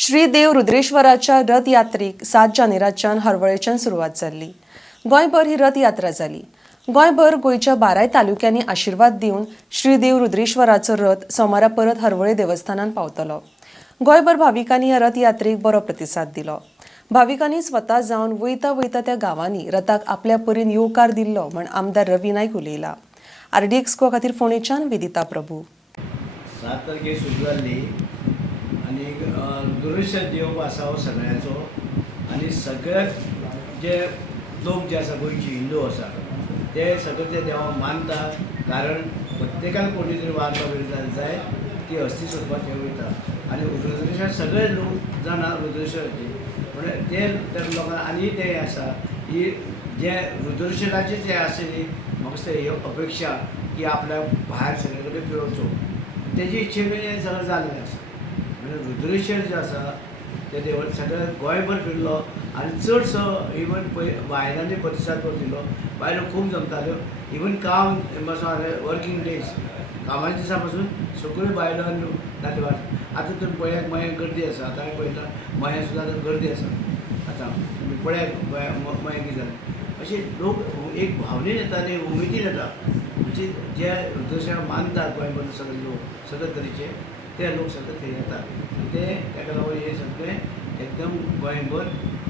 श्रीदेव रुद्रेश्वराच्या रथयात्रेक 7 जानेराच्यान हरवळेच्यान सुरवात जाल्ली। गोंयभर ही रथयात्रा जाली। गोंयभर गोंयच्या 12 तालुक्यांनी आशीर्वाद दिवन श्रीदेव रुद्रेश्वराचो रथ सोमारा परत हरवळे देवस्थानात पावतलो। गोंयभर भाविकांनी ह्या रथयात्रेक बरो प्रतिसाद दिलो। भाविकांनी स्वता जावन वयता त्या गांवांनी रथाक आपल्या परीन येवकार दिल्लो म्हण आमदार रवी नायक उलयला। RDX खातीर फोंडेच्यान वेदिता प्रभू। 7 तारखेक सुरू जाल्ली आनी दुरुस्त देव आसा सगळ्यांचो आनी सगळ्यात जे लोक जे आसा गोंयचे हिंदू आसा ते सगळे ते देवाक मानतात। कारण प्रत्येकान कोणी तरी वाद जाय ती हस्ती सोदपाक थंय वयता आनी रुद्रेश्वर सगळे लोक जाणा रुद्रेश्वराचे म्हणजे ते लोकांना आनी ते आसा ही जे रुद्रेश्वराचे जे आसा न्ही म्हाका ही अपेक्षा की आपल्या भायर सगळे कडेन फिरवचो तेजी इच्छेन सगळें जाल्लें आसा। म्हणजे रुद्रेश्वर जे आसा ते देवळ सगळे गोंयभर फिरलो आनी चडसो इवन बायलांनी प्रतिसाद दिलो। बायलो खूब जमताल्यो इवन काम वर्किंग डेज कामाच्या दिसा पासून सगळ्यो बायलो दादले आतां तुमी पळयात मया गर्दी आसा। आतां हांवें पळयलां मया सुद्दां गर्दी आसा। आतां तुमी पळयात मया कितें जालें अशें लोक एक भावनेन येता आनी उमेदीन येता। म्हणजे जे रुद्रेश्वराक मानतात गोंयभर सगळे लोक सगळे तरेचे ते लोक सगळे थंय येतात। ते ताका लागून हे सगळे एकदम गोंयभर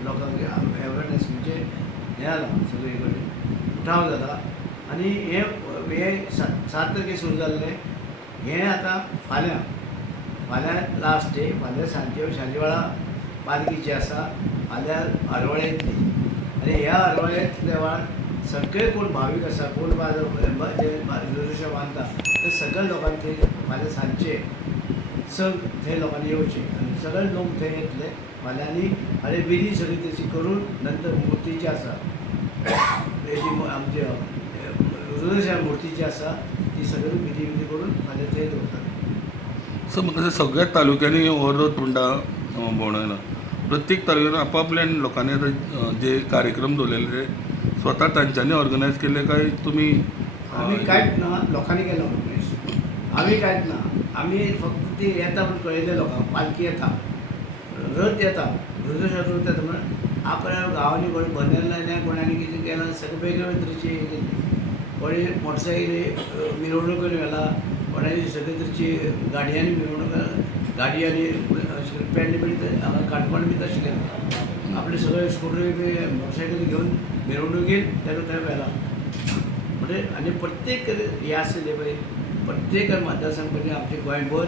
लोकांक अवेरनेस म्हणजे हें जालां सगळे कडेन उठाव जाला आनी हे 7 तारखेक सुरू जाल्लें हें आतां फाल्यां लास्ट डे फाल्यां सांजे वेळा पालखी जी आसा फाल्यां हरवळे येतली आनी ह्या हरवळ्यातल्या वेळार सगळे कोण भावीक आसा कोण रुद्रेश्वर मानता ते सगळ्या लोकांक थंय फाल्यां सांजचे थंय लोकांनी येवचें आनी सगळे लोक थंय येतले फाल्यां आनी फाल्यां विधी सगळी तेची करून नंतर मुर्ती जी आसा हेजी आमची रुद्रेश्वर मुर्ती जी आसा ती सगळी विधी करून फाल्यां थंय दवरतात। सो म्हाका सगळ्या तालुक्यांनी हो रथ म्हणटा भोंवडायला प्रत्येक तालुक्यान आपापल्यान लोकांनी जे कार्यक्रम दवरलेले स्वता तांच्यांनी ऑर्गनायज केले काय तुमी? आमी कांयच ना, लोकांनी केला ऑर्गनायज। आमी कांयच ना, आमी फक्त ती येता म्हूण कळयलें लोकांक पालखी येता रथ येता रुद्रेश्वर रथ येता म्हण आपल्या गांवांनी कोणी बंदर लायल्या कोणी आनी कितें केलां सगळे वेगळे तरेची कोणी मोटरसायकली मिरवणूक व्हेला कोणाची सगळे तरेची गाडयांनी मिरवणूक गाडी आनी पेंट बी हांगा काणकोण बी तशें केलें आपले सगळे स्कूटर बी मोटरसायकली घेवन मिरवणुकीन तेका थंय व्हेला। म्हणजे आनी प्रत्येक हे आसले पळय प्रत्येक मतदारसंघांनी आमचे गोंयभर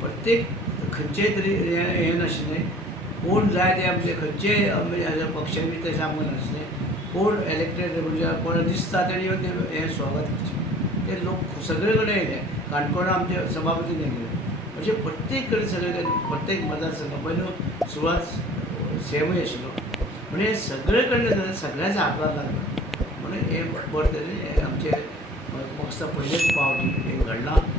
प्रत्येक खंयचेय तरी हें नाशिल्लें कोण जाय ते आमचे खंयचेय पक्षांनी तशें आमकां नाशिल्लें कोण इलेक्टेड म्हणजे कोण दिसता तेणी येवन ते हें स्वागत करचें ते लोक सगळे कडेन येयले। काणकोण आमचे सभापतीन हें केलें अशें प्रत्येक कडेन सगळे कडेन प्रत्येक मतदारसंघा पयलू सुरवात सेमूय आशिल्लो म्हणजे सगळे कडेन सगळ्याच हातभार लागला म्हणजे हे बरे तरेन आमचे म्हाका दिसता पयलेच फावटी हें घडलां।